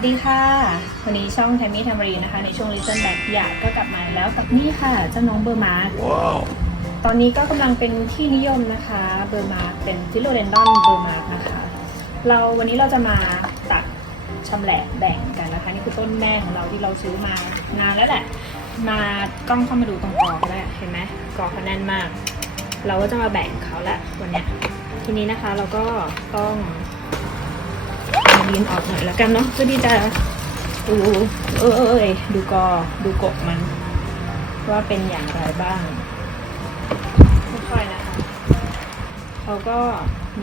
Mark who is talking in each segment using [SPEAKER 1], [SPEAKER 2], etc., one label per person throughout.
[SPEAKER 1] วัสดีค่ะ วันนี้ช่องแทมมี่ทามารีนะคะ ในช่วง Listen Back อยากก็กลับมาแล้วกับนี่ค่ะ เจ้าน้องเบอร์มาร์
[SPEAKER 2] Wow.
[SPEAKER 1] ตอนนี้ก็กำลังเป็นที่นิยมนะคะ เบอร์มาร์เป็นฟิโลเดนดอนเบอร์มาร์นะคะ เราวันนี้เราจะมาตัดชำแหละแบ่งกันนะคะ นี่คือต้นแม่ของเราที่เราซื้อมานานแล้วแหละ มากล้องเข้ามาดูตรงกอก็ได้เห็นไหมกอเขาแน่นมาก เราก็จะมาแบ่งเขาละวันเนี้ยทีนี้นะคะเราก็ต้องเอา ดินออกหน่อยแล้วกันเนาะเพื่อที่จะดูเออเออเอยดูกอดูกบมัน ว่าเป็นอย่างไรบ้างค่อยๆนะคะเขาก็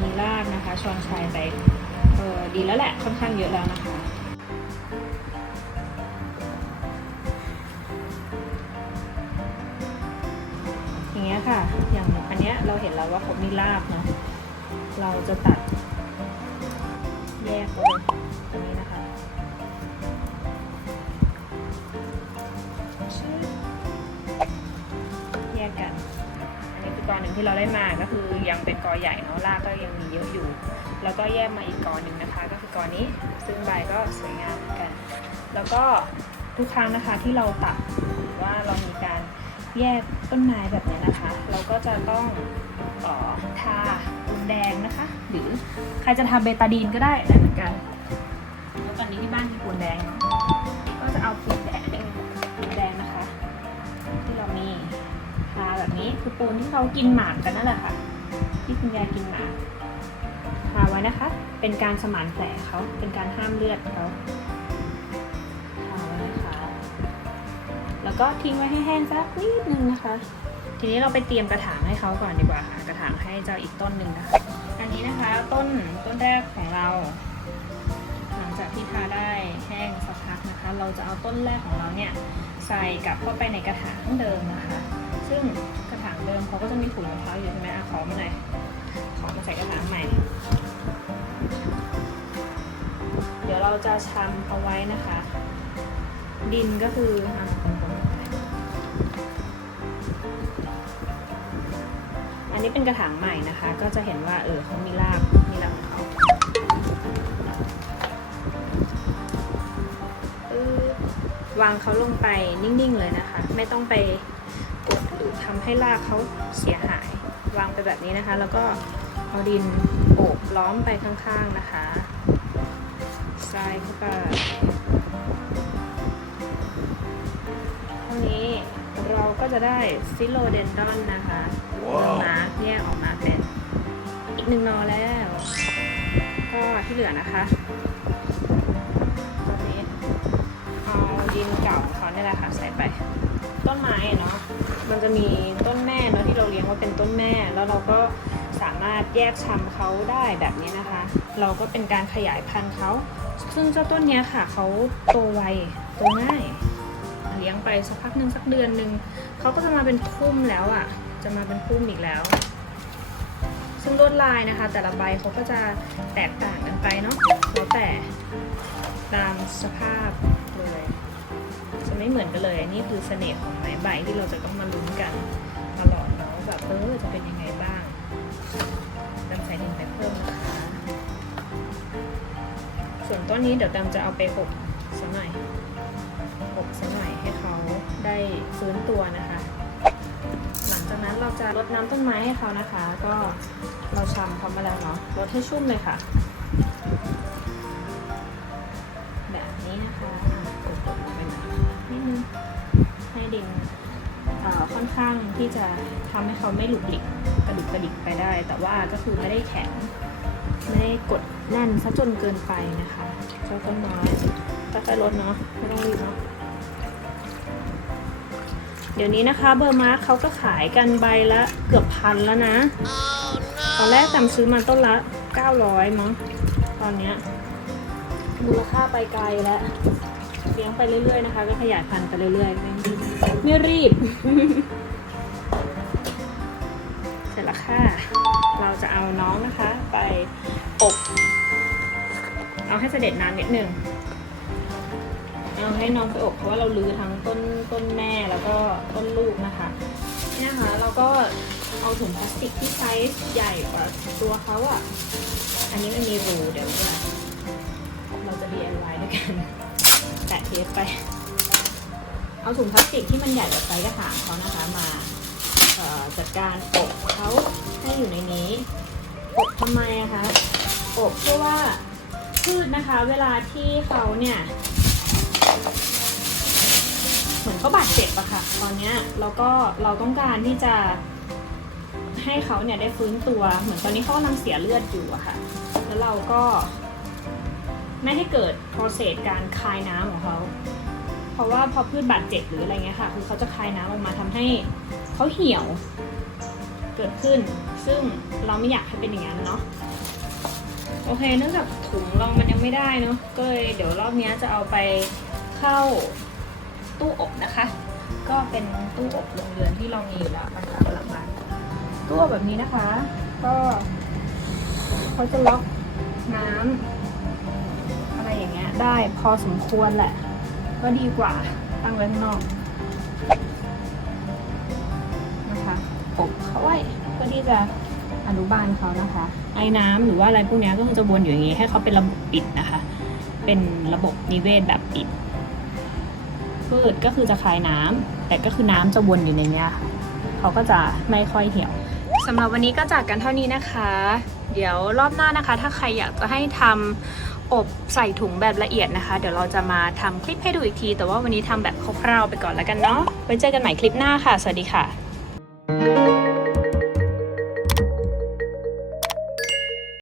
[SPEAKER 1] มีรากนะคะชอนชัยไปเออดีแล้วแหละค่อนข้างเยอะแล้วนะคะอย่างเงี้ยค่ะ อย่างอันเนี้ยเราเห็นแล้วว่าเขามีรากเนาะเราจะตัด แยกไว้ตรงนี้นะคะชื่อแยกกัน อันนี้คือกอหนึ่งที่เราได้มาก็คือยังเป็นกอใหญ่เนาะรากก็ยังมีเยอะอยู่ แล้วก็แยกมาอีกกอหนึ่งนะคะ ก็คือกอนี้ ซึ่งใบก็สวยงามเหมือนกัน แล้วก็ทุกครั้งนะคะที่เราตัดหรือว่าเรามีการ แยกต้นไม้แบบนี้นะคะ เราก็จะต้องออทาปูนแดงนะคะ หรือใครจะทำเบตาดีนก็ได้ได้เหมือนกันแล้วตอนนี้ที่บ้านมีปูนแดงเนาะก็จะเอาปูนแดงปูนแดงนะคะ ที่เรามีทาแบบนี้คือปูนที่เขากินหมากกันนั่นแหละค่ะ ที่คุณยายกินหมากทาไว้นะคะ เป็นการสมานแผลเขาเป็นการห้ามเลือดเขา ก็ทิ้งไว้ให้แห้งสักนิดนึงนะคะ ทีนี้เราไปเตรียมกระถางให้เขาก่อนดีกว่าค่ะ กระถางให้เจ้าอีกต้นหนึ่งนะคะ อันนี้นะคะต้นต้นแรกของเรา หลังจากที่ทาได้แห้งสักพักนะคะ เราจะเอาต้นแรกของเราเนี่ยใส่กลับเข้าไปในกระถางเดิมนะคะ ซึ่งกระถางเดิมเขาก็จะมีถุงมะพร้าอยู่ใช่ไหมอะขอมาหน่อยขอมาใส่กระถางใหม่ เดี๋ยวเราจะชำเอาไว้นะคะ ดินก็คืออะ นี้เป็นกระถางใหม่นะคะ ก็จะเห็นว่าเออเขามีรากมีรากของเขาวางเขาลงไปนิ่งๆเลยนะคะ ไม่ต้องไปกดหรือทำให้รากเขาเสียหาย วางไปแบบนี้นะคะ แล้วก็เอาดินโอบล้อมไปข้างๆนะคะทรายเข้าไปเท่านี้ ก็จะได้ฟิโลเดนดอนนะคะเนื้อ
[SPEAKER 2] ว้าว
[SPEAKER 1] มาร์กแยกออกมาเป็นอีกหนึ่งนอแล้ว ก็ที่เหลือนะคะตอนนี้เอาดินเก่าของเขาเนี่ยแหละค่ะใส่ไป ต้นไม้อะเนาะมันจะมีต้นแม่เนาะที่เราเลี้ยงว่าเป็นต้นแม่ แล้วเราก็สามารถแยกชำเขาได้แบบนี้นะคะ เราก็เป็นการขยายพันธุ์เขา ซึ่งเจ้าต้นเนี้ยค่ะเขาโตไวโตง่ายเลี้ยงไปสักพักหนึ่งสักเดือนหนึ่งเขาก็จะมาเป็นพุ่มแล้วอะ จะมาเป็นพุ่มอีกแล้ว ซึ่งลวดลายนะคะ แต่ละใบเขาก็จะแตกต่างกันไปเนาะแล้วแต่ตามสภาพเลยจะไม่เหมือนกันเลยอันนี่คือเสน่ห์ของไม้ใบที่เราจะต้องมาลุ้นกันตลอดเนาะแบบเออจะเป็นยังไงบ้างดำใส่ดินไปเพิ่มนะคะ ส่วนต้นนี้เดี๋ยวดำจะเอาไปอบสักหน่อยอบสักหน่อย ฟื้นตัวนะคะ หลังจากนั้นเราจะรดน้ำต้นไม้ให้เขานะคะ ก็เราชำเขามาแล้วเนาะรดให้ชุ่มเลยค่ะ แบบนี้นะคะอะกดๆลงไปหน่อยนิดนึงให้ดินเอ่อค่อนข้างที่จะทำให้เขาไม่หลุกหลิกกระดุกกระดิกไปได้ แต่ว่าก็คือไม่ได้แข็ง ไม่ได้กดแน่นซะจนเกินไปนะคะเจ้าต้นไม้ค่อยๆลดเนาะไม่ต้องรีบเนาะ เดี๋ยวนี้นะคะเบอร์มาร์คเขาก็ขายกันใบละเกือบพันแล้วนะตอนแรกจำซื้อมาต้นละ 900 มั้ง ตอนเนี้ยมูลค่าไปไกลแล้วเลี้ยงไปเรื่อยๆนะคะ ก็ขยายพันธุ์ไปเรื่อยๆ ไม่ไม่รีบ เสร็จแล้วค่ะ เราจะเอาน้องนะคะ ไปอบ เอาให้เสด็จน้ำนิดหนึ่ง เอาให้น้องไปอบเพราะว่าเราลือทั้งต้นต้นแม่แล้วก็ต้นลูกนะคะนี่นะคะเราก็เอาถุงพลาสติกที่ไซส์ใหญ่กว่าตัวเขาอะ่ะ อันนี้มันมีรูเดี๋ยวจะเราจะ DIY ด้วยกันแตะเทปไป เอาถุงพลาสติกที่มันใหญ่กว่าไซส์กระถางเขานะคะมาจัดการอบเขาให้อยู่ในนี้ อบทำไมอะคะ อบเพื่อว่าพืชนะคะ เวลาที่เขาเนี่ย เหมือนเขาบาดเจ็บอะค่ะ ตอนเนี้ยแล้วก็เราต้องการที่จะให้เขาเนี่ยได้ฟื้นตัว เหมือนตอนนี้เขากำลังเสียเลือดอยู่อะค่ะ แล้วเราก็ ไม่ให้เกิด process การคายน้ำของเขา เพราะว่าพอพืชบาดเจ็บหรืออะไรเงี้ยค่ะ คือเขาจะคายน้ำออกมาทำให้เขาเหี่ยวเกิดขึ้น ซึ่งเราไม่อยากให้เป็นอย่างนั้นเนาะ โอเค เนื่องจากถุงเรามันยังไม่ได้เนาะ ก็เลยเดี๋ยวรอบนี้จะเอาไป เข้าตู้อบนะคะ ก็เป็นตู้อบโรงเรือนที่เรามีอยู่แล้วนะคะหลังบ้านตู้อบแบบนี้นะคะ ก็เขาจะล็อกน้ำอะไรอย่างเงี้ยได้พอสมควรแหละ ก็ดีกว่าตั้งไว้ข้างนอกนะคะอบเขาไว้เพื่อที่จะอนุบาลเขานะคะ ไอ้น้ำหรือว่าอะไรพวกเนี้ยก็คือจะวนอยู่อย่างนี้ให้เขาเป็นระบบปิดนะคะ เป็นระบบนิเวศแบบปิด พืชก็คือจะคายน้ำแต่ก็คือน้ำจะวนอยู่ในเนี้ยค่ะเขาก็จะไม่ค่อยเหี่ยวสำหรับวันนี้ก็จากกันเท่านี้นะคะ เดี๋ยวรอบหน้านะคะ ถ้าใครอยากจะให้ทำอบใส่ถุงแบบละเอียดนะคะ เดี๋ยวเราจะมาทำคลิปให้ดูอีกที แต่ว่าวันนี้ทำแบบคร่าวๆไปก่อนแล้วกันเนาะไว้เจอกันใหม่คลิปหน้าค่ะ สวัสดีค่ะ